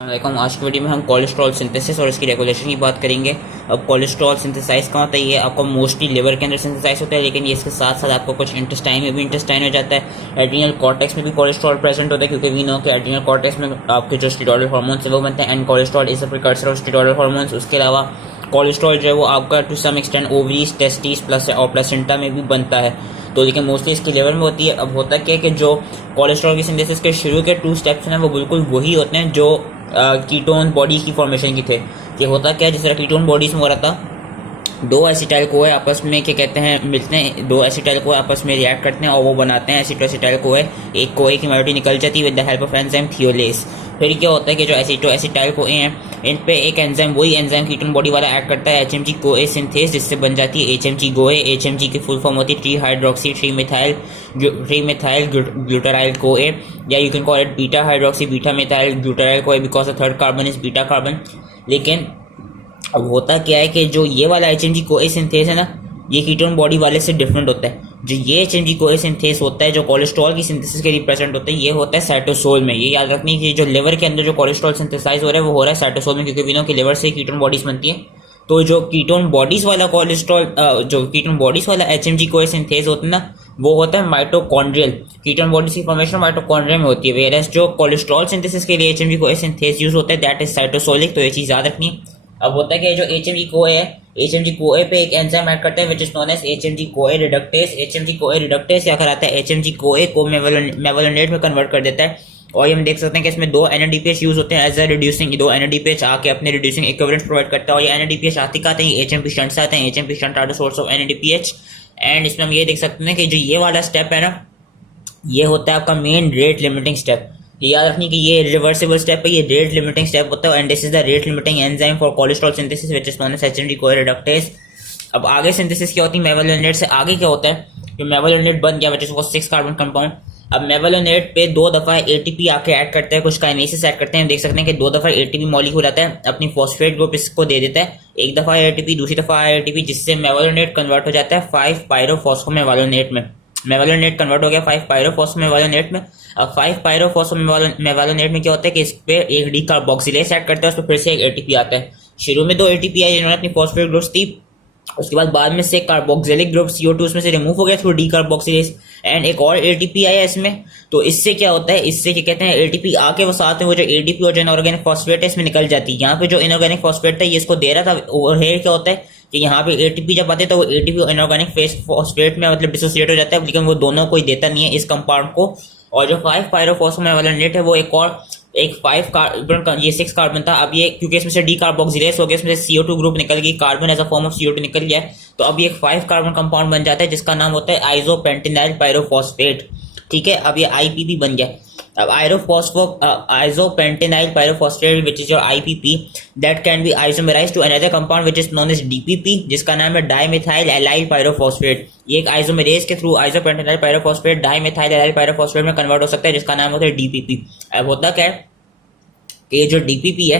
वालेकुम। आज की वीडियो में हम कोलेस्ट्रॉल सिंथेसिस और इसकी रेगुलेशन की बात करेंगे। अब कोलेस्ट्रॉल सिंथेसाइज का होता है, ये आपको मोस्टली लिवर के अंदर सिंथेसाइज होता है, लेकिन ये इसके साथ साथ आपको कुछ इंटेस्टाइन में भी इंटेस्टाइन हो जाता है। एड्रिनल कॉर्टेक्स में भी कोलेस्ट्रॉल प्रेजेंट होता है, क्योंकि वी नो कि एड्रिनल कॉर्टेक्स में आपके जो स्टेरॉयडल हार्मोन्स है वो बनते हैं, and cholesterol is a precursor of steroidal hormones. उसके अलावा कोलेस्ट्रॉल जो है वो आपका to some extent ovaries, testis plus और प्लेसेंटा में भी बनता है, तो लेकिन मोस्टली इसकी लिवर में होती है। अब होता क्या है कि जो कोलेस्ट्रॉल की सिंथेसिस के शुरू के 2 स्टेप्स हैं वो बिल्कुल वही होते हैं जो कीटोन बॉडी की फॉर्मेशन की थे। ये होता क्या है, जिस तरह कीटोन बॉडीज में हो रहा था, दो एसिटाइल कोए आपस में क्या कहते हैं मिलते हैं, दो एसिटाइल कोए आपस में रिएक्ट करते हैं और वो बनाते हैं एसिटो एसिटाइल कोए। एक कोए की मायोटी निकल जाती है with the help of enzyme thiolase. फिर क्या होता है कि जो एसिटो एसिटाइल कोए हैं इन पे एक एंजाइम, वही एंजाइम कीटोन बॉडी वाला ऐड करता है एचएमजी कोए सिंथेस, जिससे बन जाती है एचएमजी गोए। एचएमजी की फुल फॉर्म होती है tri hydroxy tri methyl glutaryl CoA, या you can call it beta hydroxy beta methyl glutaryl CoA because the third carbon is beta carbon. लेकिन अब होता क्या है कि जो ये वाला एचएमजी कोए सिंथेस है ना, ये कीटोन बॉडी वाले से डिफरेंट होता है। जो ये एचएमजी कोए सिंथेस होता है, जो कोलेस्ट्रॉल की सिंथेसिस के लिए प्रेजेंट होता है, ये होता है साइटोसोल में। ये याद रखनी कि जो लिवर के अंदर जो कोलेस्ट्रॉल सिंथेसाइज हो रहा है वो हो रहा है साइटोसोल में, क्योंकि विनो की लिवर से कीटोन बॉडीज बनती है। तो जो कीटोन बॉडीज वाला कोलेस्ट्रॉल, जो कीटोन बॉडीज वाला एचएमजी कोए सिंथेस होता है ना, वो होता है माइटोकॉन्ड्रियल। कीटोन बॉडीज की फॉर्मेशन माइटोकॉन्ड्रिया में होती है, वेयरएज जो कोलेस्ट्रॉल सिंथेसिस के लिए एचएमजी कोए सिंथेस यूज होता है दैट इज साइटोसोलिक। तो ये चीज याद रखनी है। अब होता है कि जो एचएमजी कोए है, एचएमजी कोए पे एक एंजाइम ऐड करते हैं which is known as HMG CoA reductase. HMG CoA reductase क्या कराता है, एचएमजी कोए को मेवलोनेट में कन्वर्ट कर देता है। और ये हम देख सकते हैं कि इसमें 2 एनएडीपीएच यूज होते हैं एज अ रिड्यूसिंग। 2 एनएडीपीएच आके अपने रिड्यूसिंग इक्विवेलेंट प्रोवाइड करता है, और ये एनएडीपीएच आते कहते हैं एचएमपी शंट्स आते हैं। HMP shunt are the source of NADPH. And इसमें हम ये देख सकते हैं कि जो ये वाला स्टेप है ना, ये होता है आपका मेन रेट लिमिटिंग स्टेप। याद रखनी कि ये रिवर्सिबल स्टेप है, ये रेट लिमिटिंग स्टेप होता है, and this is the rate limiting enzyme for cholesterol synthesis which is known as HMG CoA reductase. अब आगे सिंथेसिस क्या होती है मेवलोनेट से, आगे क्या होता है कि मेवलोनेट बन गया व्हिच इज 6 कार्बन कंपाउंड। अब मेवलोनेट पे 2 दफा एटीपी आके ऐड करता है, कुछ काइनेसिस ऐड करते हैं। देख सकते हैं कि 2 दफा एटीपी मॉलिक्यूल आता है, अपनी फॉस्फेट ग्रुप इसको दे देता है। एक दफा एटीपी, दूसरी दफा एटीपी, जिससे मेवलोनेट कन्वर्ट हो जाता है 5 पायरोफॉस्फोमेवालोनेट में। मेवालोनेट कन्वर्ट हो गया 5 पायरोफॉस्फोमेवालोनेट में। अब 5 पायरोफॉस्फोमेवालोनेट में क्या होता है कि इस पे एक डी कार्बोक्सिलेज ऐड करते हैं, उस पर फिर से एक एटीपी आता है। शुरू में 2 एटीपी आई जिन्होंने अपनी फॉस्फेट ग्रुप्स थी, उसके बाद में से कार्बोक्सिलिक ग्रुप CO2 उसमें से रिमूव हो गया थ्रू डी कार्बोक्सिलेज, एंड एक और एटीपी आया इसमें। तो इससे क्या होता है, इससे क्या कहते हैं एटीपी आके वो साथ में वो जो एडीपी और जो इनऑर्गेनिक फॉस्फेट है इसमें निकल जाती है। यहाँ पे जो इनऑर्गेनिक फॉस्फेट था ये इसको दे रहा था, ओवरहेड क्या होता है कि यहाँ पे एटीपी जब आते हैं तो वो एटीपी और इनऑर्गेनिक फॉस्फेट में मतलब डिसोसिएट हो जाता है, लेकिन वो दोनों कोई देता नहीं है इस कंपाउंड को। और जो 5 पायरोफॉस्फोमेवालोनेट है वो एक 5 कार्बन, ये 6 कार्बन था। अब ये क्योंकि इसमें से डी कार्बोक्सिलेज हो गया, इसमें से CO2 ग्रुप निकल गई, carbon as a form of CO2 निकल गया, तो अब ये एक 5 कार्बन कंपाउंड बन जाता है जिसका नाम होता है आइसोपेंटेनाइल पायरोफॉस्फेट। ठीक है, अब ये आईपीपी बन गया। अब isopentenyl pyrophosphate which is your IPP that can be isomerised to another compound which is known as DPP, जिसका नाम है डाइमिथाइल एलाइल पायरोफॉस्फेट। ये एक आइसोमेरेज के through isopentenyl pyrophosphate dimethyl allyl pyrophosphate में कन्वर्ट हो सकता है, जिसका नाम होता है डीपीपी। अब होता क्या है कि जो डीपीपी है,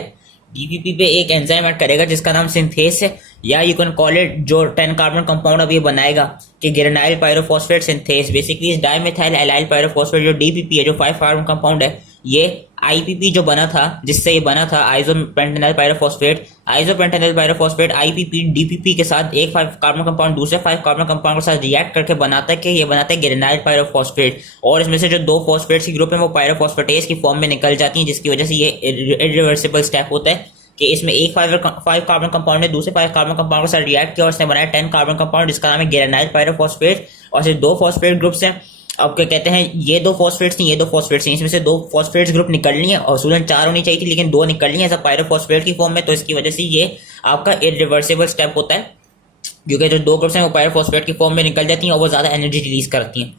डीपीपी पे एक एंजाइम ऐड करेगा जिसका नाम सिंथेस है, या यू कैन कॉल इट जो 10 कार्बन कंपाउंड अब ये बनाएगा कि गिरेनाइल पायरोफॉस्फेट सिंथेस। बेसिकली इस डाइमिथाइल एलाइल पायरोफॉस्फेट जो डीपीपी है, जो 5 कार्बन कंपाउंड है, ये आईपीपी जो बना था, जिससे ये बना था isopentenyl pyrophosphate. Isopentenyl pyrophosphate IPP DPP के साथ एक 5 कार्बन कंपाउंड दूसरे 5 कार्बन कंपाउंड के साथ रिएक्ट करके बनाता है कि ये बनाता है गिरेनाइल पायरोफॉस्फेट, और इसमें से जो 2 फॉस्फेट्स की ग्रुप है वो पायरोफॉस्फेटेज की फॉर्म में निकल जाती है, जिसकी वजह से ये इरिवर्सिबल स्टेप होता है कि इसमें एक 5 कार्बन कंपाउंड ने दूसरे 5 कार्बन कंपाउंड के साथ रिएक्ट किया और उसने बनाया 10 कार्बन कंपाउंड जिसका नाम है गिरेनाइल पायरोफॉस्फेट। और सिर्फ 2 फॉस्फेट ग्रुप्स हैं। अब क्या कहते हैं, ये 2 फॉस्फेट्स नहीं, ये 2 फॉस्फेट्स हैं, इसमें से 2 फॉस्फेट्स ग्रुप निकलनी है, और सूलन 4 होनी चाहिए थी लेकिन 2 निकलनी है ऐसा पायरोफॉस्फेट की फॉर्म में। तो इसकी वजह से ये आपका इरिवर्सिबल स्टेप होता है, क्योंकि जो 2 ग्रुप्स हैं वो पायरोफॉस्फेट की फॉर्म में निकल जाती हैं और वो ज्यादा एनर्जी रिलीज करती हैं।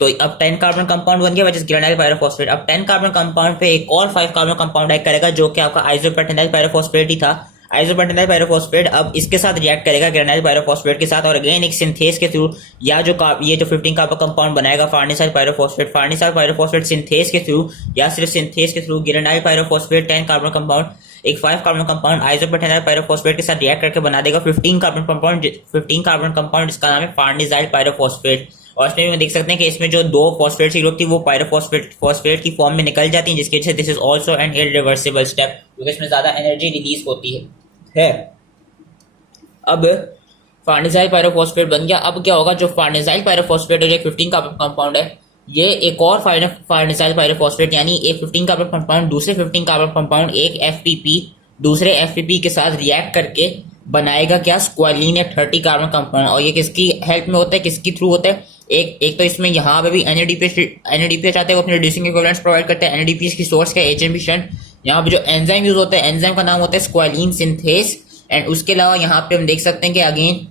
तो अब 10 कार्बन कंपाउंड बन गया, ग्रेनाइल पायरोफॉस्फेट। अब 10 कार्बन कंपाउंड पे एक और 5 कार्बन कंपाउंड ऐड करेगा जो कि आपका आइसोपेंटेनाइल पायरोफॉस्फेट ही था। आइसोपेंटेनाइल पायरोफॉस्फेट अब इसके साथ रिएक्ट करेगा ग्रेनाइल पायरोफॉस्फेट के साथ, और अगेन एक सिंथेस के थ्रू, या जो ये जो 15 कार्बन कंपाउंड बनाएगा फार्नेसाइल पायरोफॉस्फेट सिंथेस के थ्रू, या सिर्फ सिंथेस के थ्रू ग्रेनाइल पायरोफॉस्फेट 10 कार्बन कंपाउंड एक 5 कार्बन कंपाउंड आइसोपेंटेनाइल पायरोफॉस्फेट के साथ रिएक्ट करके बना देगा 15 कार्बन कंपाउंड जिसका नाम है फार्नेसाइल पायरोफॉस्फेट। और इसमें भी देख सकते हैं कि इसमें जो दो फॉस्फेट की ग्रुप थी वो पायरोफॉस्फेट की फॉर्म में निकल जाती है, जिसकी वजह से this is also an irreversible step, क्योंकि इसमें ज्यादा एनर्जी रिलीज होती है। अब फार्नेजाइल पायरोफॉस्फेट बन गया। अब क्या होगा, जो फार्नेजाइल पायरोफॉस्फेट है, जो 15 कार्बन कंपाउंड है, ये एक और फार्नेजाइल पायरोफॉस्फेट यानी एक 15 कार्बन कंपाउंड दूसरे 15 कार्बन कंपाउंड एक एफपीपी दूसरे एफपीपी के साथ रिएक्ट करके बनाएगा क्या, स्क्वालीन, एक 30 कार्बन कंपाउंड। और ये किसकी हेल्प में होता है, किसकी थ्रू होता है, एक तो इसमें यहाँ पे भी एनएडीपीएच आते हैं, वो अपने रिड्यूसिंग इक्विवेलेंट्स प्रोवाइड करते हैं। एनएडीपीएच की सोर्स क्या है, एचएमपी शंट। यहाँ पे जो एंजाइम यूज होता है, एंजाइम का नाम होता है स्क्वालीन सिंथेस। एंड उसके अलावा यहाँ पे हम देख सकते हैं कि अगेन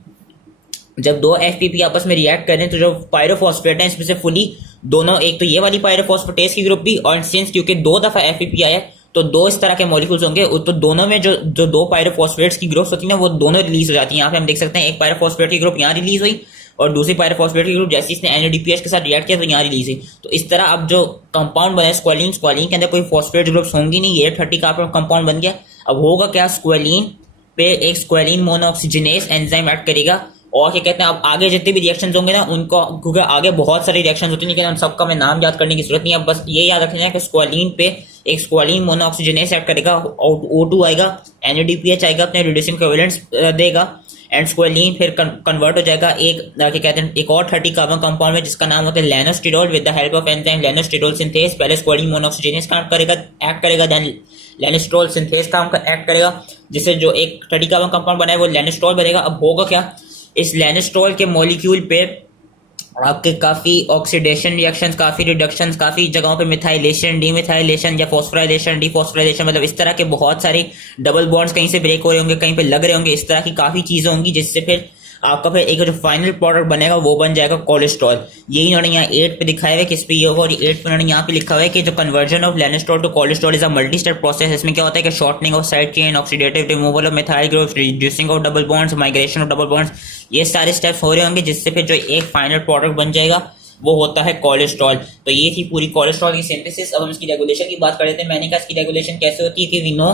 जब दो एफपीपी आपस में रिएक्ट करें तो जो पायरोफॉस्फेट है इसमें से फुली दोनों, एक तो ये वाली पायरोफॉस्फेटेस की ग्रुप भी, और सिंस क्योंकि दो दफा एफपीपी आया तो दो इस तरह के मॉलिक्यूल्स होंगे, तो दोनों में जो जो दो पायरोफॉस्फेट्स की ग्रुप्स होती है ना वो दोनों रिलीज हो जाती है। यहाँ पे हम देख सकते हैं एक पायरोफॉस्फेट की ग्रुप यहाँ रिलीज हुई और दूसरी पायरोफॉस्फेट की ग्रुप जैसे इसने एनएडीपीएच के साथ रिएक्ट किया तो यहाँ रिलीज हुई। तो इस तरह अब जो कंपाउंड बना है स्क्वालीन के अंदर कोई फॉस्फेट ग्रुप्स होंगी नहीं, ये 30 कार्बन कंपाउंड बन गया। अब होगा क्या, स्क्वालीन पे एक स्क्वालीन मोनोऑक्सीजनेस एंजाइम ऐड करेगा, और क्या कहते हैं अब आगे जितने भी रिएक्शंस होंगे ना उनको, क्योंकि आगे बहुत सारी रिएक्शंस होती है लेकिन हम सबका मैं नाम याद करने की जरूरत नहीं है, अब बस ये याद रखना है कि स्क्वालीन पे एक स्क्वालीन मोनोऑक्सीजनेस ऐड करेगा, O2 आएगा, NADPH आएगा, अपने रिड्यूसिंग कोवेलेंट्स देगा, एंड स्क्वालीन फिर कन्वर्ट हो जाएगा एक क्या कहते हैं एक और 30 कार्बन कंपाउंड में जिसका नाम होता है lanosterol. With the help of enzyme lanosterol synthase, पहले स्क्वालीन मोनोऑक्सीजनेस काम करेगा, एक्ट करेगा, देन लेनोस्टिरोल सिंथेस काम का एक्ट करेगा, जिससे जो एक 30 कार्बन कंपाउंड बना है वो लेनोस्टिरोल बनेगा। अब होगा क्या, इस लेनोस्टिरोल के मॉलिक्यूल पे आपके काफी ऑक्सीडेशन रिएक्शंस, काफी रिडक्शंस, काफी जगहों पे मिथाइलेशन, डीमिथाइलेशन या फॉस्फोराइलेशन, डीफॉस्फोराइलेशन, मतलब इस तरह के बहुत सारे डबल बॉन्ड्स कहीं से ब्रेक हो रहे होंगे, कहीं पे लग रहे होंगे, इस तरह की काफी चीजें होंगी जिससे फिर आपका फिर एक जो फाइनल प्रोडक्ट बनेगा वो बन जाएगा कोलेस्ट्रॉल। यही इन्होंने यहाँ 8 पे दिखाया है, किस पे ये होगा, और 8 पे उन्होंने यहाँ पे लिखा हुआ है कि जो conversion of lanosterol to cholesterol is a multi step process. इसमें क्या होता है कि shortening of side chain, oxidative removal of methyl groups, reducing of double bonds, migration of double bonds, ये सारे स्टेप्स हो रहे होंगे जिससे फिर जो एक फाइनल प्रोडक्ट बन जाएगा वो होता है कोलेस्ट्रॉल। तो ये थी पूरी कोलेस्ट्रॉल की सिंथेसिस। अब हम इसकी रेगुलेशन की बात कर रहे थे। मैंने कहा इसकी रेगुलेशन कैसे होती है कि वी नो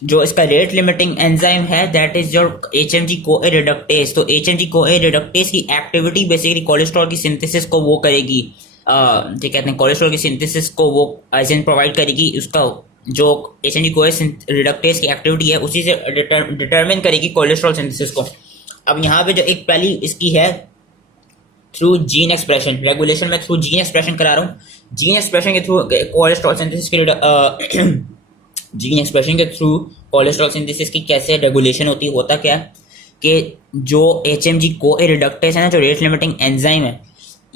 जो इसका रेट लिमिटिंग एंजाइम है दैट इज योर एचएमजी कोए रिडक्टेज। तो एचएमजी कोए रिडक्टेज की एक्टिविटी बेसिकली कोलेस्ट्रॉल की सिंथेसिस को वो करेगी, जो कहते हैं कोलेस्ट्रॉल की सिंथेसिस को वो एजेंट प्रोवाइड करेगी। उसका जो एचएमजी कोए रिडक्टेज की एक्टिविटी है उसी से डिटरमिन करेगी कोलेस्ट्रॉल सिंथेसिस को। अब यहाँ पे जो एक पहली इसकी है थ्रू जीन एक्सप्रेशन, रेगुलेशन में थ्रू जीन एक्सप्रेशन करा रहा हूँ। जीन एक्सप्रेशन के थ्रू कोलेस्ट्रॉल सिंथेसिस के जीन एक्सप्रेशन के थ्रू कोलेस्ट्रॉल सिंथेसिस की कैसे रेगुलेशन होती है, होता क्या है कि जो एचएमजी कोए रिडक्टेज है ना, जो रेट लिमिटिंग एंजाइम है,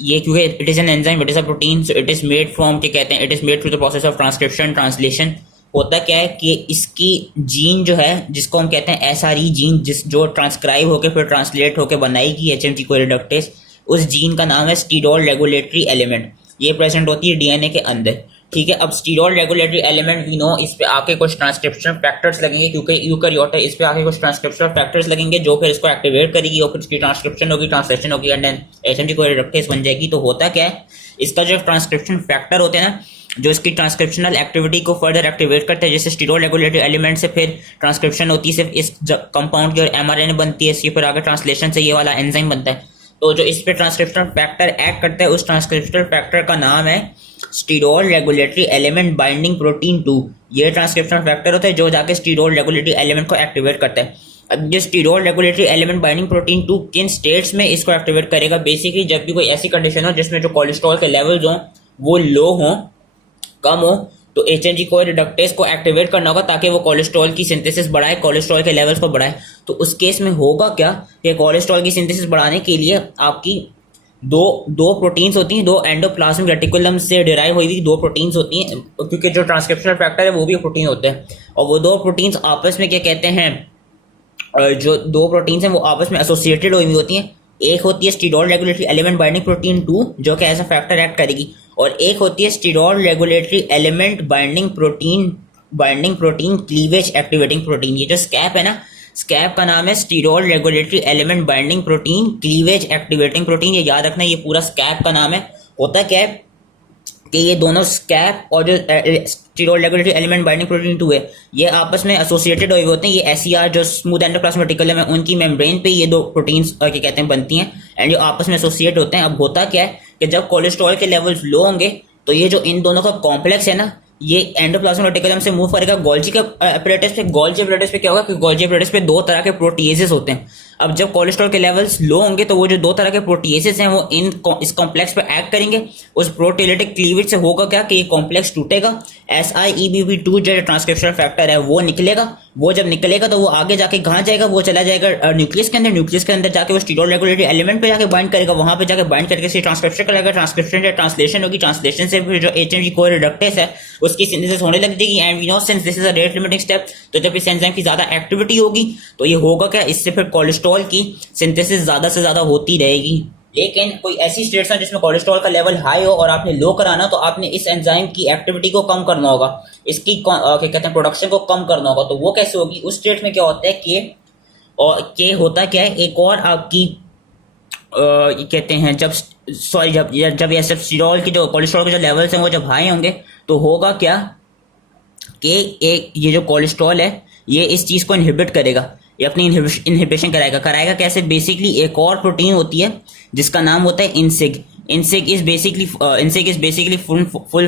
ये क्योंकि it is an enzyme, it is a protein, so it is made from क्या कहते हैं it is made through the process of transcription translation. होता क्या है कि इसकी जीन जो है जिसको हम कहते हैं एसआरई जीन, जिस जो ट्रांसक्राइब होकर फिर ट्रांसलेट होकर बनाएगी एचएमजी कोए रिडक्टेज, उस जीन का नाम है स्टीरोल रेगुलेटरी एलिमेंट। ये प्रेजेंट होती है डीएनए के अंदर, ठीक है। अब sterol regulatory element we know, इस पे आके कुछ ट्रांसक्रिप्शन फैक्टर्स लगेंगे क्योंकि यूकैरियोट है, इस पे आके कुछ ट्रांसक्रिप्शन फैक्टर्स लगेंगे जो फिर इसको एक्टिवेट करेगी और फिर इसकी ट्रांसक्रिप्शन होगी, ट्रांसलेशन होगी एंड देन एचएमजी कोए रिडक्टेज बन जाएगी। तो होता क्या है, इसका जो ट्रांसक्रिप्शन फैक्टर होते हैं ना, जो इसकी ट्रांसक्रिप्शनल एक्टिविटी को फर्दर एक्टिवेट करते हैं, जैसे स्टीरोल रेगुलेटरी एलिमेंट से फिर ट्रांसक्रिप्शन होती है, सिर्फ इस कंपाउंड की और एमआरएनए बनती है, इसकी फिर आगे ट्रांसलेशन से ये वाला एंजाइम बनता है। तो जो इस पे ट्रांसक्रिप्शन फैक्टर एक्ट करता है उस ट्रांसक्रिप्शन फैक्टर का नाम है sterol regulatory element binding protein 2। ये ट्रांसक्रिप्शन फैक्टर होता है जो जाके स्टीरोल रेगुलेटरी एलिमेंट को एक्टिवेट करता है। अब ये sterol regulatory element binding protein 2 किन स्टेट्स में इसको एक्टिवेट करेगा, बेसिकली जब भी कोई ऐसी कंडीशन हो जिसमें जो कोलेस्ट्रॉल के लेवल्स हो वो लो हो, कम हो, तो एचएमजी कोए रिडक्टेज को एक्टिवेट करना होगा ताकि वो कोलेस्ट्रॉल की सिंथेसिस बढ़ाए, कोलेस्ट्रॉल के लेवल्स को बढ़ाए। तो उस केस में होगा क्या कि कोलेस्ट्रॉल की सिंथेसिस बढ़ाने के लिए आपकी दो प्रोटीन्स होती हैं, दो एंडोप्लाज्मिक रेटिकुलम से डिराइव हुई हुई दो प्रोटीन्स होती हैं, क्योंकि जो ट्रांसक्रिप्शनल फैक्टर है वो भी प्रोटीन होते हैं। और वो दो प्रोटीन्स आपस में क्या कहते हैं, जो दो प्रोटीन्स हैं वो आपस में एसोसिएटेड हुई होती हैं। एक होती है sterol regulatory element binding protein 2 जो कि एज अ फैक्टर एक्ट करेगी, और एक होती है sterol regulatory element binding protein cleavage activating protein. ये जो स्कैप है ना, स्कैप का नाम है sterol regulatory element binding protein cleavage activating protein. ये याद रखना, ये पूरा स्कैप का नाम है। होता क्या है कि ये दोनों स्कैप और जो steroid regulatory element binding protein 2 है, ये आपस में एसोसिएटेड हुए होते हैं। ये एसईआर जो स्मूथ एंडोप्लाज्मिक रेटिकुलम है उनकी मेम्ब्रेन पे ये दो प्रोटीन्स क्या कहते हैं बनती हैं एंड जो आपस में एसोसिएट होते हैं। अब होता क्या है कि जब कोलेस्ट्रॉल के लेवल्स लो होंगे तो ये जो इन दोनों का कॉम्प्लेक्स है ना, ये एंडोप्लाज्मिक रेटिकुलम से मूव करेगा गोल्जी के एपरेटस पे। गोल्जी एपरेटस पे क्या होगा कि गोल्जी एपरेटस पे दो तरह के प्रोटीएजेस होते हैं। अब जब कोलेस्ट्रॉल के लेवल्स लो होंगे तो वो जो दो तरह के प्रोटीएजेस हैं वो इस कॉम्प्लेक्स पे एक्ट करेंगे। उस प्रोटीलिटिक क्लीवेज से होगा क्या कि ये कॉम्प्लेक्स टूटेगा, SIEBP2 जो ट्रांसक्रिप्शन फैक्टर है वो निकलेगा। वो जब निकलेगा तो वो आगे जाके कहाँ जाएगा, वो चला जाएगा न्यूक्लियस के अंदर। न्यूक्लियस के अंदर जाके वो स्टीरॉयड रेगुलेटरी एलिमेंट पे जाके बाइंड करेगा, वहां पे जाके बाइंड करके ट्रांसक्रिप्शन करेगा। ट्रांसक्रिप्शन से ट्रांसलेशन होगी, ट्रांसलेशन से फिर जो HMG कोर रिडक्टेस है उसकी सिंथेसिस होने लग जाएगी। And we know since this is a rate limiting step, तो जब इस एंजाइम की ज्यादा एक्टिविटी होगी तो ये होगा क्या, इससे फिर कोलेस्ट्रॉल की सिंथेसिस ज्यादा से ज्यादा होती रहेगी। लेकिन कोई ऐसी स्टेट्स हैं जिसमें कोलेस्ट्रॉल का लेवल हाई हो और आपने लो कराना, तो आपने इस एंजाइम की एक्टिविटी को कम करना होगा, इसकी क्या कहते हैं प्रोडक्शन को कम करना होगा। तो वो कैसे होगी, उस स्टेट में क्या होता है कि होता क्या है, एक और आपकी कहते हैं जब ये सब स्टीरॉल की जो कोलेस्ट्रॉल के जो लेवल्स हैं वो जब हाई होंगे तो होगा क्या कि ये जो कोलेस्ट्रॉल है ये इस चीज को इनहिबिट करेगा, ये अपनी इनहिबिशन कराएगा कैसे। बेसिकली एक और प्रोटीन होती है जिसका नाम होता है INSIG. INSIG is basically full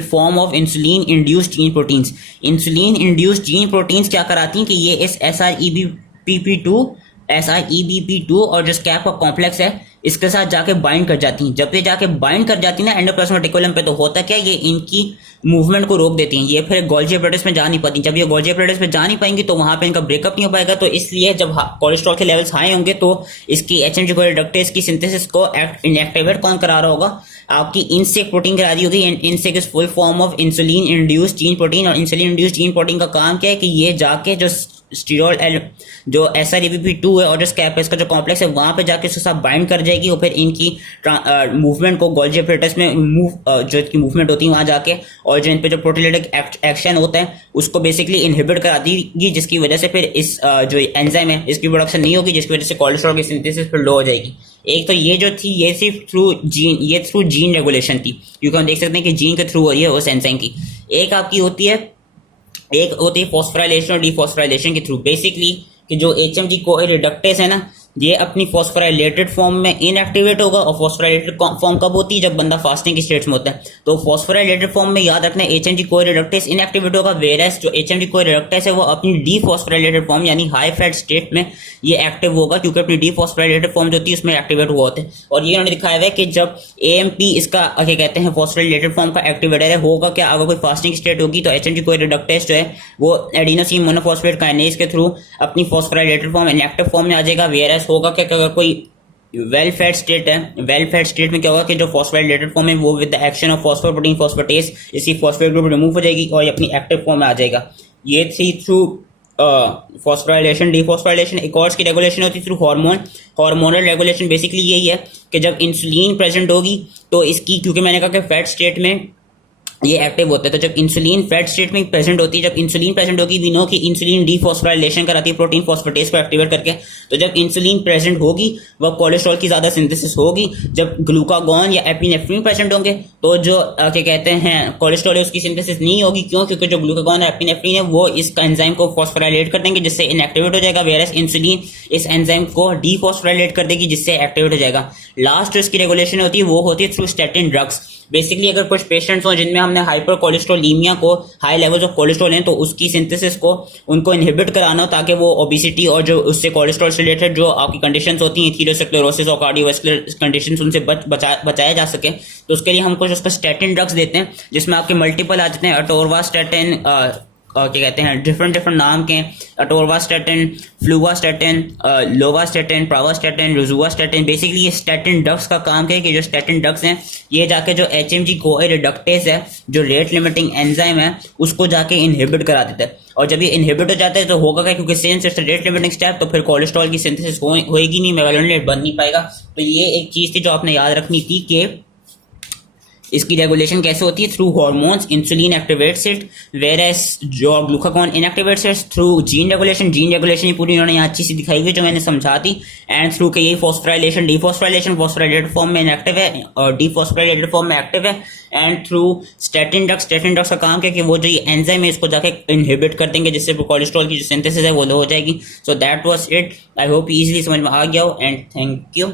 form of insulin induced gene proteins. Insulin induced gene proteins क्या कराती हैं कि ये इस SIEBP2 और जो स्कैप का कॉम्प्लेक्स है इसके साथ जाके बाइंड कर जाती हैं। जब ये जाके बाइंड कर जाती है ना एंडोप्लाज्मिक रेटिकुलम पे, तो होता क्या है, ये इनकी मूवमेंट को रोक देती हैं। ये फिर गोल्जी एपरेटस में जा नहीं पाती। जब ये गोल्जी एपरेटस में जा नहीं पाएंगी तो वहां पे इनका ब्रेकअप नहीं हो पाएगा। तो इसलिए जब कोलेस्ट्रॉल के लेवल्स हाई होंगे तो इसकी HMG कोर रिडक्टेस की सिंथेसिस को इनएक्टिवेट कौन करा रहा होगा, आपकी इंसेक प्रोटीन करा दी होगी। INSIG is full form of insulin induced gene protein. और इंसुलिन इंड्यूस्ड जीन प्रोटीन का काम क्या है कि ये जाके जो स्टीरॉयड जो SIEBP2 है और जो स्कैप है इसका जो कॉम्प्लेक्स है वहां पे जाके उसके साथ बाइंड कर जाएगी और फिर इनकी मूवमेंट को गोल्जी एपरेटस में जो इनकी मूवमेंट होती है वहां जाके, और जो इन पे जो प्रोटीलिटिक एक्शन होता है उसको बेसिकली इनहिबिट करा देगी, जिसकी वजह से फिर इस जो एंजाइम है इसकी प्रोडक्शन नहीं होगी, जिसकी वजह से कोलेस्ट्रॉल की सिंथेसिस फिर लो हो जाएगी। एक तो ये जो थी ये सिर्फ थ्रू जीन रेगुलेशन थी, क्योंकि हम देख सकते हैं कि जीन के थ्रू हो रही है उस एंजाइम की। एक होती है फॉस्फोराइलेशन और डिफॉस्फोराइलेशन के थ्रू। बेसिकली कि जो HMG कोर रिडक्टेस है ना, ये अपनी फॉस्फोराइलेटेड फॉर्म में इनएक्टिवेट होगा। और फॉस्फोराइलेटेड फॉर्म कब होती है, जब बंदा फास्टिंग की स्टेट्स में होता है। तो फॉस्फोराइलेटेड फॉर्म में याद रखना HMG कोर रिडक्टेस इनएक्टिवेट होगा, वेरएस जो HMG कोर रिडक्टेस है वो अपनी डीफॉस्फोराइलेटेड फॉर्म यानी हाई फैट स्टेट में ये एक्टिव होगा, क्योंकि अपनी डीफॉस्फोराइलेटेड फॉर्म जो होती है उसमें एक्टिवेट हुआ होता है। और ये उन्होंने दिखाया है कि जब AMP इसका क्या कहते हैं फॉस्फोराइलेटेड फॉर्म का एक्टिवेटर है, होगा क्या, अगर कोई फास्टिंग स्टेट होगी तो HMG कोर रिडक्टेस जो है वो एडिनोसिन मोनोफॉस्फेट काइनेज के थ्रू अपनी फॉस्फोराइलेटेड फॉर्म इनएक्टिव फॉर्म में आ जाएगा। वेरएस होगा क्या, अगर कोई वेल फैट स्टेट है, वेल फैट स्टेट में क्या होगा कि जो फॉस्फोराइलेटेड फॉर्म है वो with the action of phosphoprotein phosphatase इसकी फॉस्फेट ग्रुप रिमूव हो जाएगी और ये अपनी एक्टिव फॉर्म में आ जाएगा। ये थी थ्रू फॉस्फोराइलेशन। डिफॉस्फोराइलेशन एक और की रेगुलेशन होती है थ्रू हार्मोनल रेगुलेशन। बेसिकली यही है कि जब इंसुलिन प्रेजेंट होगी तो इसकी, क्योंकि मैंने कहा कि फैट स्टेट में ये एक्टिव होता है, तो जब इंसुलिन फैट स्टेट में प्रेजेंट होती है, जब इंसुलिन प्रेजेंट होगी वी नो कि इंसुलिन डीफॉस्फोराइलेशन कराती है प्रोटीन फॉस्फेटेस को एक्टिवेट करके। तो जब इंसुलिन प्रेजेंट होगी वह कोलेस्ट्रॉल की ज्यादा सिंथेसिस होगी। जब ग्लूकागॉन या एपिनेफ्रिन प्रेजेंट होंगे तो जो क्या कहते हैं कोलेस्ट्रॉल है उसकी सिंथेसिस नहीं होगी। क्यों, क्योंकि जो ग्लूकागॉन और एपिनेफ्रिन है वो इस एंजाइम को फॉस्फोराइलेट कर देंगे जिससे इनएक्टिवेट हो जाएगा, वेरस इंसुलिन इस एंजाइम को डीफॉस्फोराइलेट कर देगी जिससे एक्टिवेट हो जाएगा। लास्ट जो इसकी रेगुलेशन होती है वो होती है थ्रू स्टैटिन ड्रग्स। बेसिकली अगर कुछ पेशेंट्स हो जिनमें हमने हाइपर कोलेस्ट्रोलीमिया को, हाई लेवल्स ऑफ कोलेस्ट्रॉल हैं, तो उसकी सिंथेसिस को उनको इनहिबिट कराना हो ताकि वो ओबेसिटी और जो उससे कोलेस्ट्रॉल से रिलेटेड जो आपकी कंडीशंस होती हैं एथेरोस्क्लेरोसिस और कार्डियोवास्कुलर कंडीशंस उनसे बचाया जा सके। तो उसके लिए हम कुछ उसका स्टैटिन ड्रग्स देते हैं जिसमें आपके मल्टीपल आ जाते हैं, अटोरवास्टैटिन क्या कहते हैं डिफरेंट नाम के, अटोरवास्टैटिन, फ्लूवास्टैटिन, लोवास्टैटिन, प्रावास्टैटिन, रोजुवास्टैटिन। बेसिकली ये स्टैटिन ड्रग्स का काम है कि जो स्टैटिन ड्रग्स हैं ये जाके जो HMG कोर रिडक्टेस है जो रेट लिमिटिंग एंजाइम है उसको जाके इनहिबिट करा देता है। और जब ये इनहिबिट हो जाता है तो होगा क्या, क्योंकि since it's rate limiting step तो फिर कोलेस्ट्रॉल की सिंथेसिस होएगी नहीं, मेगालोनिन बन नहीं पाएगा। तो ये एक चीज थी जो आपने याद रखनी थी कि इसकी रेगुलेशन कैसे होती है? Through hormones, insulin activates it, whereas जो glucagon inactivates it through gene regulation. Gene regulation ही पूरी इन्होंने यहाँ अच्छी सी दिखाई हुई जो मैंने समझा दी। एंड थ्रू के यही फॉस्फोराइलेशन, डिफॉस्फोराइलेशन, फॉस्फोराइलेटेड फॉर्म में इनएक्टिव है और डिफॉस्फोराइलेटेड फॉर्म में एक्टिव है। And through statin drugs, statin drugs का काम क्या है कि वो जो ये एंजाइम है इसको जाके इनहिबिट कर देंगे जिससे कोलेस्ट्रॉल की जो सिंथेसिस है वो लो हो जाएगी। So that was it. I hope easily समझ में आ गया हो एंड थैंक यू।